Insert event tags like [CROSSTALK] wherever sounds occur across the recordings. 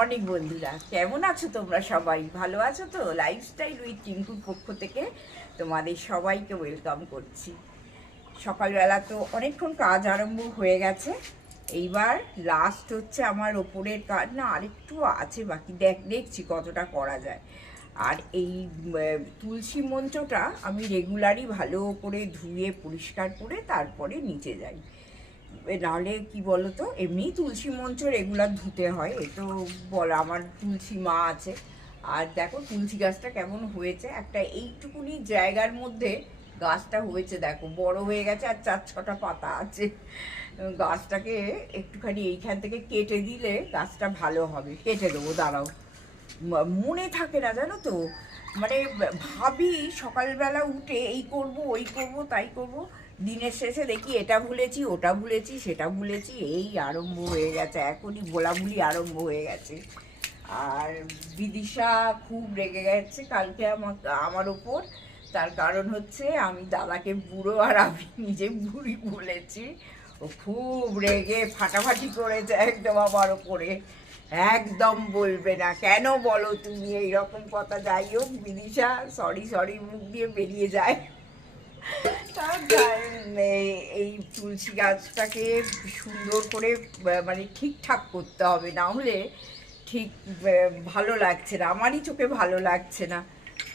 Morning বন্ধুরা। কেমন আছো তোমরা সবাই? ভালো আছো তো? লাইফস্টাইল উইথ টিঙ্কুর পক্ষ থেকে তোমাদের সবাইকে ওয়েলকাম করছি। সকালবেলা তো অনেকক্ষণ কাজ আরম্ভ হয়ে গেছে। এইবার লাস্ট হচ্ছে আমার ওপরের কাজ। না, আরেকটু আছে বাকি। দেখ, দেখছি কতটা করা যায়। আর এই তুলসী মঞ্চটা আমি রেগুলারই ভালো করে ধুয়ে, পরিষ্কার করে তারপরে নিচে যাই। নাহলে কি বলতো, এমনি তুলসী মঞ্চ রেগুলার ধুতে হয়, এ তো বল আমার তুলসী মা আছে। আর দেখো তুলসী গাছটা কেমন হয়েছে, একটা এইটুকুনি জায়গার মধ্যে গাছটা হয়েছে দেখো, বড় হয়ে গেছে আর চার ছটা পাতা আছে। গাছটাকে একটুখানি এইখান থেকে কেটে দিলে গাছটা ভালো হবে, কেটে দেবো, দাঁড়াও। মনে থাকে না জানো তো? মানে ভাবি সকালবেলা উঠে এই করব, ওই করব, তাই করব দিনের শেষে দেখি এটা ভুলেছি, ওটা ভুলেছি, সেটা ভুলেছি, এই আরম্ভ হয়ে গেছে, এখনই বলাবুলি আরম্ভ হয়ে গেছে। আর বিদিশা খুব রেগে গেছে কালকে আমার আমার ওপর। তার কারণ হচ্ছে আমি দাদাকে বুড়ো আর আমি নিজে বুড়ি বলেছি। ও খুব রেগে, ফাটাফাটি করেছে একদম আমার ওপরে। একদম বলবে না, কেন বলো তুমি এইরকম কথা? যাই হোক, বিদিশা সরি সরি মুখ দিয়ে বেরিয়ে যায়। এই- এই তুলসী গাছটাকে সুন্দর করে মানে ঠিকঠাক করতে হবে, না হলে ঠিক ভালো লাগছে না। আমারই চোখে ভালো লাগছে না।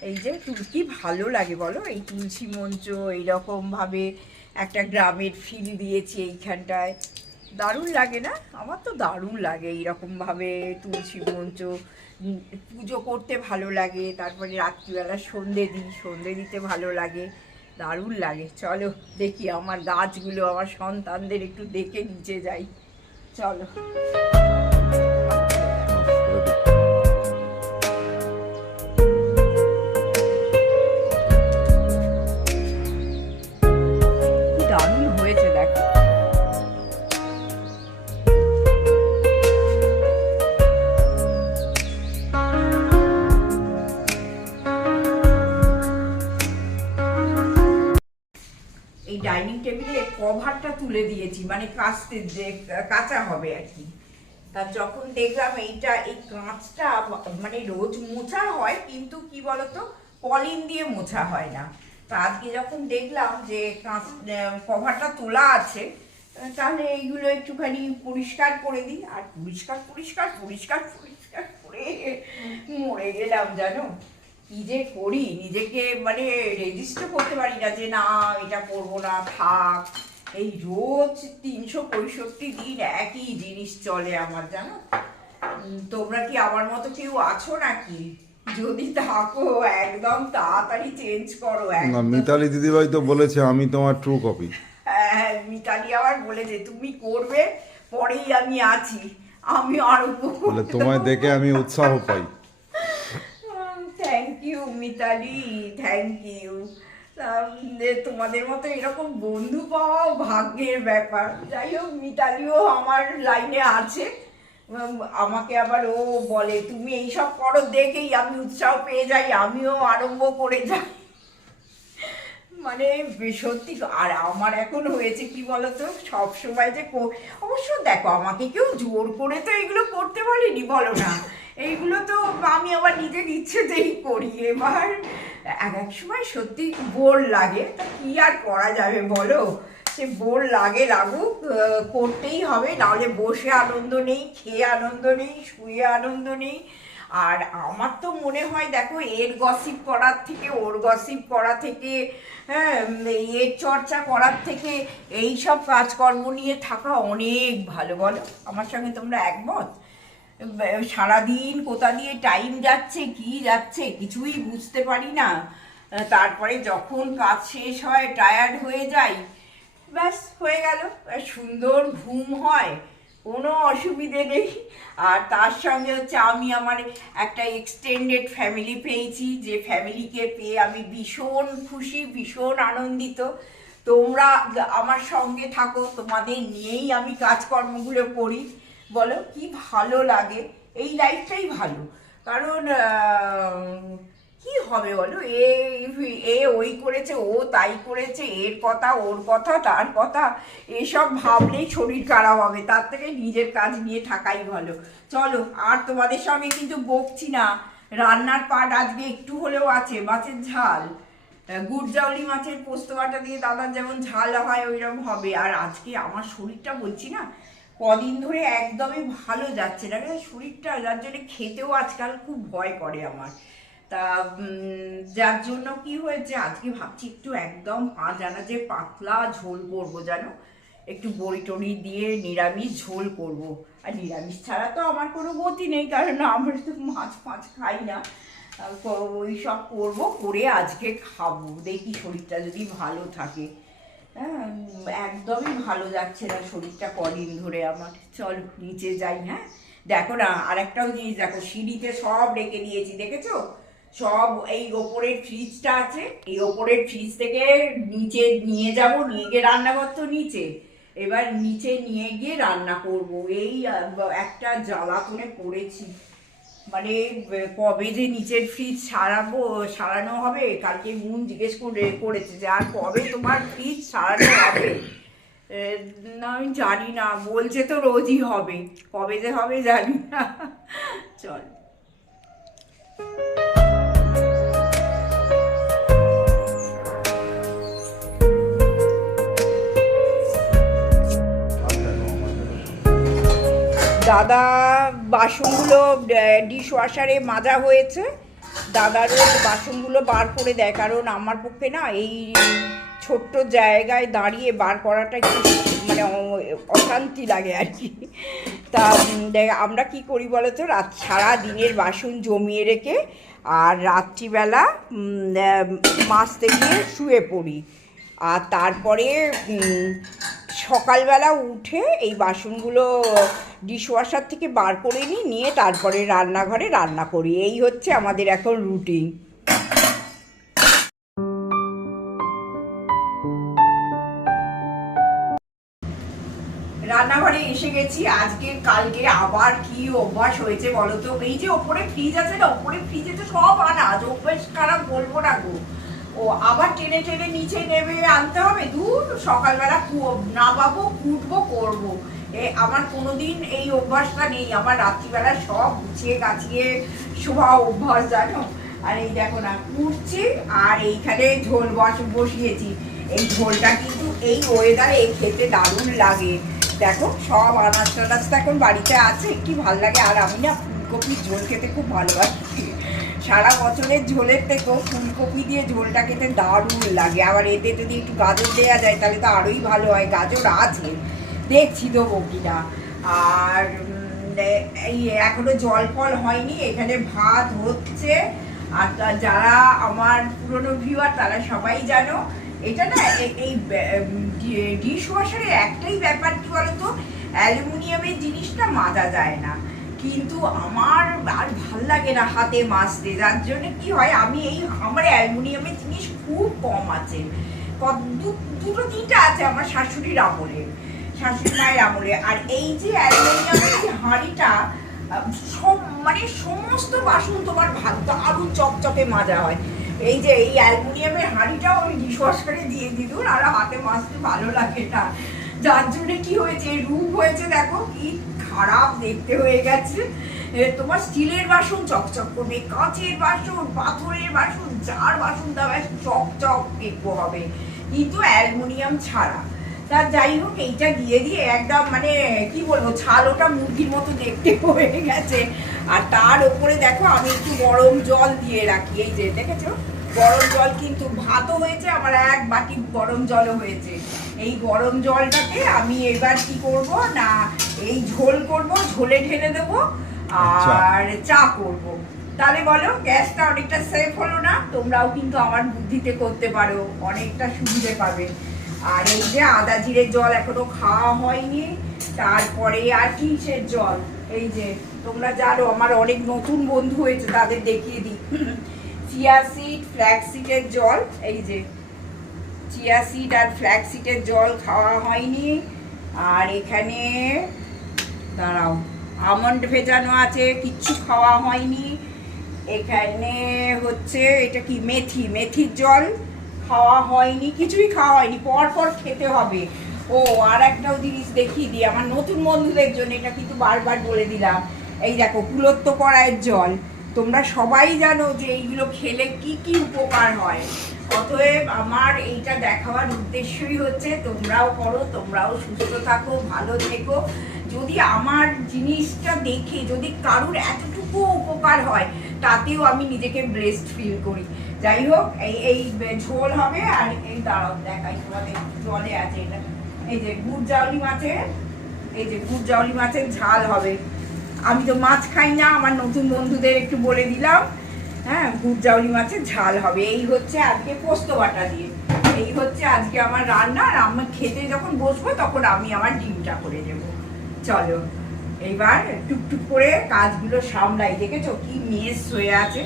এই যে তুল- কি ভালো লাগে বলো? এই তুলসী মঞ্চ এইরকমভাবে একটা গ্রামের ফিল দিয়েছি এইখানটায়। দারুণ লাগে না? আমার তো দারুণ লাগে এইরকমভাবে তুলসী মঞ্চ পুজো করতে ভালো লাগে, তারপরে রাত্রিবেলা সন্ধে দিই, সন্ধে দিতে ভালো লাগে। দারুণ লাগে। চলো দেখি আমার গাছগুলো আমার সন্তানদের একটু দেখে নিচে যাই। চলো। তুলে দিয়েছি মানে কাচতে যে, কাঁচা হবে আর কি। তা যখন দেখলাম এইটা, এই কাঁচটা মানে রোজ মোছা হয়, কিন্তু কি বলতো কলিন দিয়ে মোছা হয় না। তা আজকে যখন দেখলাম যে কাঁচ কভারটা তোলা আছে, তাহলে এইগুলো একটুখানি পরিষ্কার করে দিই। আর পরিষ্কার পরিষ্কার পরিষ্কার পরিষ্কার করে মরে গেলাম, জানো? কি যে করি? নিজেকে মানে রেজিস্টার করতে পারি না যে, না, এটা করব না, থাক। এই রোজ তিনশো পঁয়ষট্টি দিন একই জিনিস চলে আমার জানো? তোমরা কি আমার মতো কেউ আছো নাকি? যদি থাকো একদম তাড়াতাড়ি চেঞ্জ করো না মিতালি দিদিভাই তো বলেছে আমি তোমার ট্রু কপি হ্যাঁ মিতালি আবার বলেছে তুমি করবে পরেই আমি আছি আমি আরম্ভ বলে তোমায় দেখে আমি উৎসাহ পাই। Thank you Mitali thank you তোমাদের মতো এরকম বন্ধু পাওয়াও ভাগ্যের ব্যাপার। যাই হোক, মিতালিও আমার লাইনে আছে। আমাকে আবার ও বলে, তুমি এইসব করো, দেখেই আমি উৎসাহ পেয়ে যাই, আমিও আরম্ভ করে যাই। মানে সত্যি আর আমার এখন হয়েছে কি বলতো? সব সময় যে অবশ্য দেখো আমাকে কেউ জোর করে তো এগুলো করতে বলেনি বলো না। [LAUGHS] এইগুলো তো আমি আবার নিজের ইচ্ছেতেই করি। এবার এক এক সময় সত্যি বোর লাগে। তা কি আর করা যাবে বলো? সে বোর লাগে লাগুক করতেই হবে। নাহলে বসে আনন্দ নেই খেয়ে আনন্দ নেই শুয়ে আনন্দ নেই। আর আমার তো মনে হয়, দেখো, এর গসিপ করার থেকে, ওর গসিপ করা থেকে হ্যাঁ এর চর্চা করার থেকে এই সব কাজকর্ম নিয়ে থাকা অনেক ভালো, বলো? আমার সঙ্গে তোমরা একমত? সারাদিন কোথা দিয়ে টাইম যাচ্ছে, কি যাচ্ছে, কিছুই বুঝতে পারি না। তারপরে যখন কাজ শেষ হয় টায়ার্ড হয়ে যাই, ব্যাস, হয়ে গেল। সুন্দর ঘুম হয়। কোনো অসুবিধে নেই। আর তার সঙ্গে হচ্ছে আমি আমার একটা এক্সটেন্ডেড ফ্যামিলি পেয়েছি, যে ফ্যামিলিকে পেয়ে আমি ভীষণ খুশি, ভীষণ আনন্দিত। তোমরা আমার সঙ্গে থাকো, তোমাদের নিয়েই আমি কাজকর্মগুলো করি। বলো, কি ভালো লাগে? এই লাইফটাই ভালো। কারণ কি হবে বলো? এ এ ওই করেছে, ও তাই করেছে, এর কথা, ওর কথা, তার কথা, এসব ভাবলেই শরীর খারাপ হবে, তার থেকে নিজের কাজ নিয়ে থাকাই ভালো। চলো, আর তোমাদের সঙ্গে কিন্তু বকছি না। রান্নার পাট আজকে একটু হলেও আছে, মাছের ঝাল। গুড়জাউলি মাছের পোস্ত বাটা দিয়ে দাদার যেমন ঝাল হয়, ওইরকম হবে। আর আজকে আমার শরীরটা বলছি না, কদিন ধরে একদমই ভালো যাচ্ছে না। মানে শরীরটা, যার জন্য খেতেও আজকাল খুব ভয় করে আমার। তা যার জন্য কি হয়েছে, আজকে ভাবছি একটু একদম আনা যে পাতলা ঝোল করব জানো? একটু বড়ি টড়ি দিয়ে নিরামিষ ঝোল করব। আর নিরামিষ ছাড়া তো আমার কোনো গতি নেই, কারণ আমরা তো মাছ ফাছ খাই না। ওই সব করব, করে আজকে খাব। দেখি শরীরটা যদি ভালো থাকে। হ্যাঁ একদমই ভালো যাচ্ছে না শরীরটা কদিন ধরে আমার। চল নিচে যাই হ্যাঁ? দেখো না, আরেকটাও জিনিস দেখো, সিঁড়িতে সব রেখে দিয়েছি, দেখেছ? সব এই ওপরের ফ্রিজটা আছে। এই ওপরের ফ্রিজ থেকে নিচে নিয়ে যাব, নিয়ে গিয়ে রান্নাঘর তো নিচে। এবার নিচে নিয়ে গিয়ে রান্না করব। এই একটা জ্বালাতনে পড়েছি। মানে কবে যে নিচের ফ্রিজ সারাবো, সারানো হবে, কালকে মুন জিজ্ঞেস করে, করেছে যে, আর কবে তোমার ফ্রিজ সারানো হবে? না, আমি জানি না। বলছে তো রোজই হবে। কবে যে হবে জানি না। চল। দাদা বাসনগুলো ডিশ ওয়াশারে মাজা হয়েছে। দাদারও বাসনগুলো বার করে দেয়, কারণ আমার পক্ষে না এই ছোট্ট জায়গায় দাঁড়িয়ে বার করাটা একটু মানে অশান্তি লাগে আর কি। তা আমরা কি করি বলো তো রাত সারা দিনের বাসন জমিয়ে রেখে আর রাত্রিবেলা মাজতে গিয়ে শুয়ে পড়ি। আর তারপরে সকালবেলা উঠে এই বাসনগুলো ডিশওয়াশার থেকে বার করে নিই, নিয়ে তারপরে রান্নাঘরে রান্না করি। এই হচ্ছে আমাদের এখন রুটিন রান্নাঘরে এসে গেছি। আজকে, কালকে আবার কি অভ্যাস হয়েছে বলো তো? এই যে ওপরে ফ্রিজ আছে না, ওপরে ফ্রিজে তো সব আনাজ। অভ্যাস খারাপ বলব না গো। ও আবার টেনে টেনে নিচে নেবে আনতে হবে। দূর সকালবেলা নামাবো, কুটবো, করব। আমার কোনোদিন এই অভ্যাসটা নেই। আমার রাত্রিবেলা সব গুছিয়ে গাছিয়ে শোভা অভ্যাস, জানো? আর এই দেখো না, কুটছি আর এইখানে ঝোল বস বসিয়েছি। এই ঝোলটা কিন্তু এই ওয়েদারে খেতে দারুণ লাগে। দেখো, সব আনাজ টানাজ তো এখন বাড়িতে আছে। কি ভালো লাগে। আর আমি না ফুলকপির ঝোল খেতে খুব ভালোবাসি। সারা বছরের ঝোলের থেকেও ফুলকপি দিয়ে ঝোলটা খেতে দারুণ লাগে। আবার এতে যদি একটু গাজর দেওয়া যায়, তাহলে তো আরোই ভালো হয়। গাজর আছে, দেখছি দেবো কিনা। আর এই এখনও জল ফল হয়নি, এখানে ভাত হচ্ছে। আর তা- যারা আমার পুরনো ভিউয়ার তারা সবাই জানো, এটা না এই ডিশ ওয়াশারের একটাই ব্যাপার কি বলতো? অ্যালুমিনিয়ামের জিনিসটা মাজা যায় না। কিন্তু আমার আর ভালো লাগে না হাতে মাজতে যার জন্য কি হয়, আমি এই আমার অ্যালুমিনিয়ামের জিনিস খুব কম আছে। দুটো তিনটা আছে আমার শাশুড়ির আমলে, শাশুড়ি মায়ের আমলে। আর এই যে অ্যালুমিনিয়ামের হাঁড়িটা, সব মানে সমস্ত বাসন তোমার ভাত দারুণ চকচকে মাজা হয়। এই যে এই অ্যালুমিনিয়ামের হাঁড়িটাও আমি ডিশওয়াশ করে দিয়ে দিদুন আর হাতে মাজতে ভালো লাগে না। যার জন্য কি হয়েছে? রূপ হয়েছে, দেখো, কি খারাপ দেখতে হয়ে গেছে। তোমার স্টিলের বাসন চকচক করবে, কাঁচের বাসন, পাথরের বাসন, যার বাসন দেবে চকচক দেখব হবে। কিন্তু অ্যালুমিনিয়াম ছাড়া। তা যাই হোক, এইটা দিয়ে দিয়ে একদম মানে কি বলব ছাল ওটা মুরগির মতো দেখতে [LAUGHS] হয়ে গেছে। আর তার উপরে দেখো, আমি একটু গরম জল দিয়ে রাখি। এই যে, দেখেছ? গরম জল কিন্তু ভাতও হয়েছে আমার এক বাটি গরম জলও হয়েছে। এই গরম জলটাকে আমি এবার কি করব না এই ঝোল করব ঝোলে ঢেলে দেবো আচ্ছা। আর চা করব। তাহলে বলো গ্যাসটা অনেকটা সেফ হলো না? তোমরাও কিন্তু আমার বুদ্ধিতে করতে পারো অনেকটা সুবিধে পাবে। আর এই যে আদা জিরের জল এখনও খাওয়া হয়নি তারপরে আর কিসের জল? এই যে তোমরা জানো আমার অনেক নতুন বন্ধু হয়েছে তাদের দেখিয়ে দিই। চিয়া সিড ফ্ল্যাক্স সিডের জল, এই যে চিয়া সিড আর ফ্ল্যাক্স সিডের জল খাওয়া হয়নি। আর এখানে, দাঁড়াও, আমন্ড ভেজানো আছে, কিচ্ছু খাওয়া হয়নি। এখানে হচ্ছে, এটা কি, মেথি, মেথির জল খাওয়া হয়নি, কিছুই খাওয়া হয়নি, পর পর খেতে হবে। ও, আর একটাও জিনিস দেখিয়ে দিই, আমার নতুন বন্ধুদের জন্য এটা কিন্তু বারবার বলে দিলাম। এই দেখো কুলত্ব কড়াইয়ের জল। তোমরা সবাই জানো যে এইগুলো খেলে কি কি উপকার হয়। অতএব আমার এইটা দেখাবার উদ্দেশ্যই হচ্ছে তোমরাও করো, তোমরাও সুস্থ থাকো, ভালো থেকো। যদি আমার জিনিসটা দেখে, যদি কারুর এতটুকু উপকার হয়, তাতেও আমি নিজেকে ব্রেস্ট ফিল করি। যাই হোক, এই এই ঝোল হবে আর এই দাঁড়াও, দেখাই তোমাদের জলে আছে এটা। এই যে গুড় জাউলি মাছের, এই যে গুড় জাউলি মাছের ঝাল হবে। আমি তো মাছ খাই না, আমার নতুন বন্ধুদের একটু বলে দিলাম। হ্যাঁ গুড় জাউলি মাছের ঝাল হবে। এই হচ্ছে আজকে পোস্ত বাটা দিয়ে। এই হচ্ছে আজকে আমার রান্না, আর আমার খেতে যখন বসবো তখন আমি আমার ডিমটা করে দেব চলো, এইবার টুকটুক করে কাজগুলো সামলাই। দেখেছ কি মেস হয়ে আছে?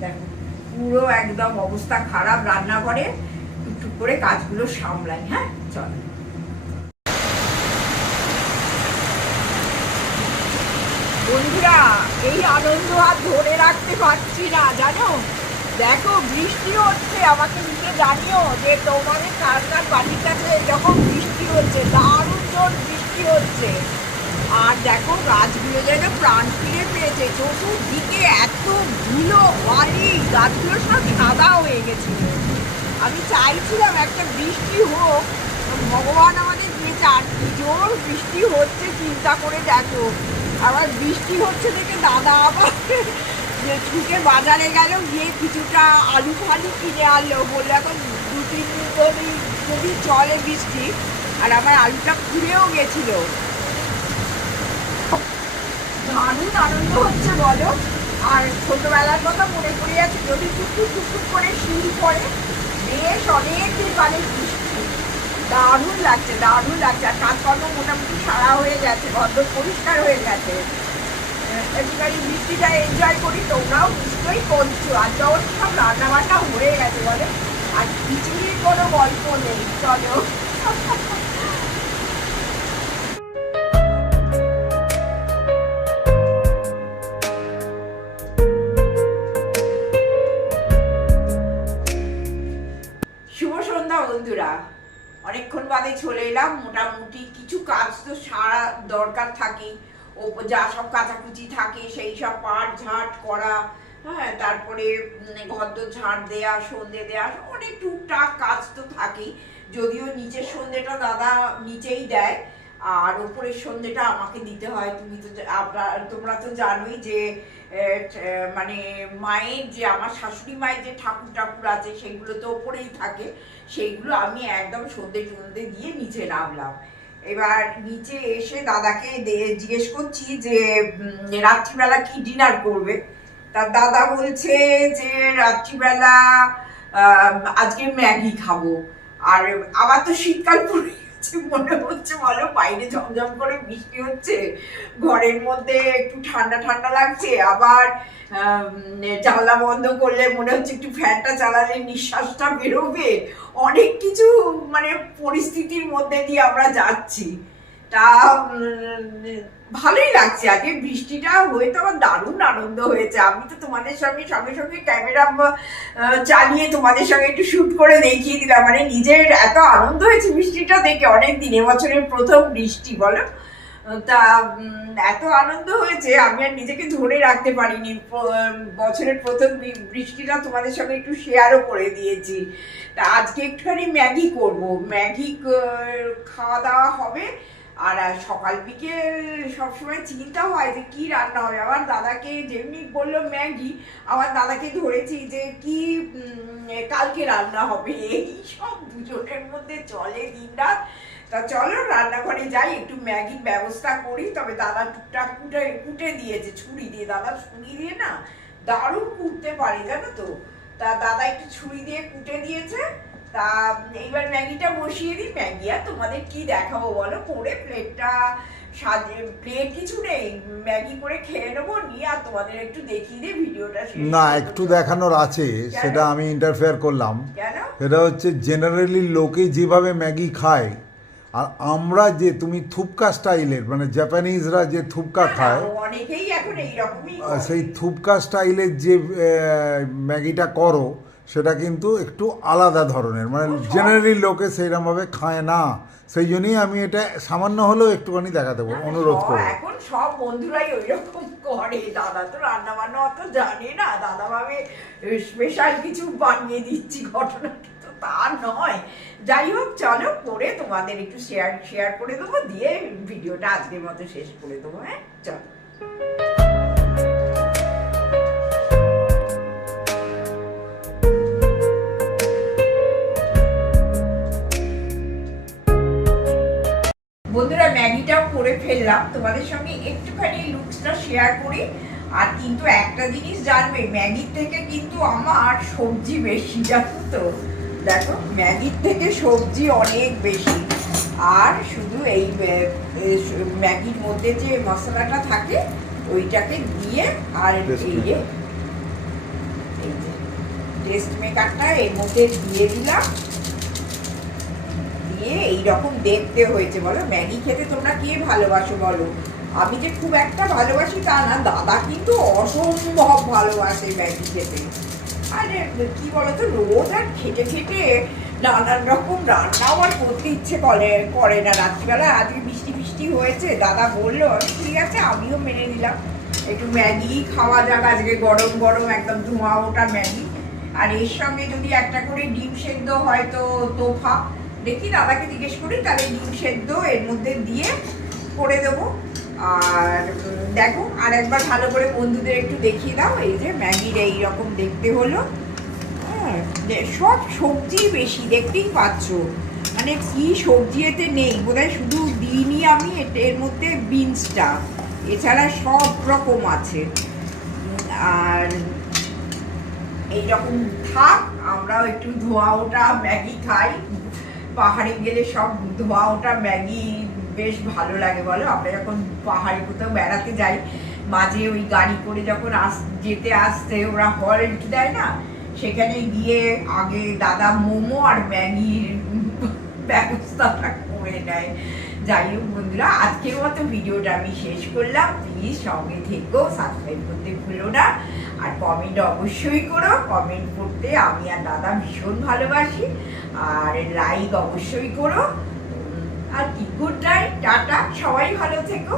দেখো, পুরো একদম অবস্থা খারাপ রান্নাঘরে। টুকটুক করে কাজগুলো সামলাই। হ্যাঁ চলো বন্ধুরা এই আনন্দ আর ধরে রাখতে পারছি না, জানো? দেখো, বৃষ্টি হচ্ছে, আমাকে নিচে জানিও যে তোমাদের কার কার বাড়ির কাছে এরকম বৃষ্টি হচ্ছে, দারুণ জোর বৃষ্টি হচ্ছে। আর দেখো, গাছগুলো যেন প্রাণ ফিরে পেয়েছে, চতুর্দিকে এত ধুলো, বালি, গাছগুলো সব সাদা হয়ে গেছিল। আমি চাইছিলাম একটা বৃষ্টি হোক, ভগবান আমাদের দিয়েছে, আর কি জোর বৃষ্টি হচ্ছে, চিন্তা করে দেখো। আবার বৃষ্টি হচ্ছে দেখে দাদা আবার যে ছুটে বাজারে গেল, গিয়ে কিছুটা আলু ফালু কিনে আনলো। বলল, এখন দু, তিন দিন ধরে যদি চলে বৃষ্টি, আর আমার আলুটা ফুরেও গেছিল। দারুণ আনন্দ হচ্ছে বলো। আর ছোটবেলার কথা মনে পড়ে যাচ্ছে, যদি টুকটুক টুকটুক করে শিল পড়ে, বেশ অনেক দিন মানে দারুণ লাগছে দারুণ লাগছে। আর কাজকর্ম মোটামুটি সারা হয়ে গেছে ভদ্র পরিষ্কার হয়ে গেছে। একটুখানি বৃষ্টিটা এনজয় করি, তোমরাও নিশ্চয়ই করছ। আর যখন সব রান্না বান্না হয়ে গেছে, বলে। আর খিচুড়ির কোনো গল্প নেই, চলো। [LAUGHS] দরকার থাকে ও যা সব কাচাকুচি থাকে, সেই সব পাট ঝাঁট করা হ্যাঁ তারপরে ঘরদোর ঝাঁট দেয়া, সন্ধে দেয়া, অনেক টুকটাক কাজ তো থাকেই। যদিও নিচের সন্ধেটা দাদা নিচেই দেয়, আর ওপরের সন্ধেটা আমাকে দিতে হয়। তুমি তো আপনার তোমরা তো জানোই যে মানে মায়ের যে, আমার শাশুড়ি মায়ের যে ঠাকুর ঠাকুর আছে, সেগুলো তো ওপরেই থাকে। সেইগুলো আমি একদম সন্ধে সন্ধে দিয়ে নিচে নামলাম। এবার নিচে এসে দাদাকে জিজ্ঞেস করছি যে রাত্রিবেলা কি ডিনার করবে? তার দাদা বলছে যে, রাত্রিবেলা আজকে ম্যাগি খাব। আর আবার তো শীতকাল পড়ে গেছে মনে হচ্ছে বলো, বাইরে ঝমঝম করে বৃষ্টি হচ্ছে, ঘরের মধ্যে একটু ঠান্ডা ঠান্ডা লাগছে, আবার জানলা বন্ধ করলে মনে হচ্ছে একটু ফ্যানটা চালালে নিঃশ্বাসটা বেরোবে। অনেক কিছু মানে পরিস্থিতির মধ্যে দিয়ে আমরা যাচ্ছি। তা ভালোই লাগছে। আজকে বৃষ্টিটা হয়ে তো আমার দারুণ আনন্দ হয়েছে। আমি তো তোমাদের সঙ্গে সঙ্গে সঙ্গে ক্যামেরা চালিয়ে তোমাদের সঙ্গে একটু শুট করে দেখিয়ে দিলাম। মানে নিজের এত আনন্দ হয়েছে বৃষ্টিটা দেখে অনেক দিন এবছরের প্রথম বৃষ্টি, বলো? তা এত আনন্দ হয়েছে, আমি আর নিজেকে ধরে রাখতে পারিনি। বছরের প্রথম বৃষ্টিটা তোমাদের সঙ্গে একটু শেয়ারও করে দিয়েছি। তা, আজকে একটুখানি ম্যাগি করব। ম্যাগি খাওয়া দাওয়া হবে। আর সকাল বিকেল সবসময় চিন্তা হয় যে কি রান্না হবে। আমার দাদাকে যেমনি বলল ম্যাগি, আমার দাদাকে ধরেছি যে কি কালকে রান্না হবে। এই সব দুজনের মধ্যে চলে দিন রাত তা চলো রান্নাঘরে যাই, একটু ম্যাগির ব্যবস্থা করি। তবে দাদা টুকটাক কুটে কুটে দিয়েছে, ছুরি দিয়ে। দাদা ছুরি দিয়ে না দারুণ কুটতে পারে, জানো তো? তা দাদা একটু ছুরি দিয়ে কুটে দিয়েছে। তা এইবার ম্যাগিটা বসিয়ে দিই। ম্যাগি আর তোমাদের কি দেখাবো বলো? করে প্লেটটা সাজে প্লেট কিছু নেই। ম্যাগি করে খেয়ে নেব নিয়ে আর তোমাদের একটু দেখিয়ে দিয়ে ভিডিওটা না একটু দেখানোর আছে সেটা আমি ইন্টারফেয়ার করলাম। সেটা হচ্ছে জেনারেলি লোকে যেভাবে ম্যাগি খায় আর আমরা যে তুমি থুপকা স্টাইলের মানে জাপানিজরা যে থুপকা খায় সেই থুপকা স্টাইলের যে ম্যাগিটা করো সেটা কিন্তু একটু আলাদা ধরনের। মানে জেনারেলি লোকে সেইরকমভাবে খায় না। সেই জন্যই আমি এটা সামান্য হলেও একটুখানি দেখা দেবো অনুরোধ করব। এখন সব বন্ধুরাই ওই রকম করে। দাদা তো রান্না বান্না অত জানে না। দাদা ভাবে স্পেশাল কিছু বানিয়ে দিচ্ছি ঘটনা তো তা নয়। যাই হোক চলো করে তোমাদের একটু শেয়ার শেয়ার করে দেবো। দিয়ে ভিডিওটা আজকের মতো শেষ করে দেবো হ্যাঁ? চলো। করে ফেললাম। তোমাদের সঙ্গে একটুখানি লুকসটা শেয়ার করি। আর কিন্তু একটা জিনিস জানবে ম্যাগির থেকে কিন্তু আমার সবজি বেশি জানো তো? দেখো ম্যাগির থেকে সবজি অনেক বেশি। আর শুধু এই ম্যাগির মধ্যে যে মশলাটা থাকে ওইটাকে দিয়ে আর এই যে টেস্ট মেকারটা এর মধ্যে দিয়ে দিলাম। দিয়ে এইরকম দেখতে হয়েছে, বলো? ম্যাগি খেতে তোমরা কে ভালোবাসো, বলো? আমি যে খুব একটা ভালোবাসি তা না, দাদা কিন্তু অসম্ভব ভালোবাসে ম্যাগি খেতে। আরে, কি বলতো, রোজ আর খেটে খেটে নানান রকম রান্নাও আর করতে ইচ্ছে করে করে না। রাত্রিবেলা আজকে বৃষ্টি বৃষ্টি হয়েছে, দাদা বলল ঠিক আছে, আমিও মেনে নিলাম। একটু ম্যাগি খাওয়া যাক আজকে, গরম গরম, একদম ধোঁয়া ওটা ম্যাগি। আর এর সঙ্গে যদি একটা করে ডিম সেদ্ধ হয়তো তোফা দেখি দাদাকে জিজ্ঞেস করি, তাহলে ডিম সেদ্ধ এর মধ্যে দিয়ে করে দেবো। আর দেখো, আর একবার ভালো করে বন্ধুদের একটু দেখিয়ে দাও, এই যে ম্যাগির এই রকম দেখতে হলো। হ্যাঁ সব সবজি বেশি দেখতেই পাচ্ছ। মানে কি সবজি এতে নেই, বোধহয় শুধু দিইনি আমি এর মধ্যে বিনসটা। এছাড়া সব রকম আছে। আর এইরকম থাক, আমরাও একটু ধোয়া ওটা ম্যাগি খাই। পাহাড়ে গেলে সব ধোয়া ওটা ম্যাগি বেশ ভালো লাগে, বলো। আমরা যখন পাহাড়ে কোথাও বেড়াতে যাই, মাঝে ওই গাড়ি করে যখন আস, যেতে আসতে ওরা হল্ট দেয় না? সেখানে গিয়ে আগে দাদা মোমো আর ম্যাগির ব্যবস্থাটা করে নেয়। যাই হোক বন্ধুরা, আজকের মতো ভিডিওটা আমি শেষ করলাম। প্লিজ সঙ্গে থেকো, সাবস্ক্রাইব করতে ভুলো না। আর কমেন্ট অবশ্যই করো কমেন্ট করতে আমি আর দাদা ভীষণ ভালোবাসি, আর লাইক অবশ্যই করো। আর কি গুড নাইট টাটা, সবাই ভালো থেকো।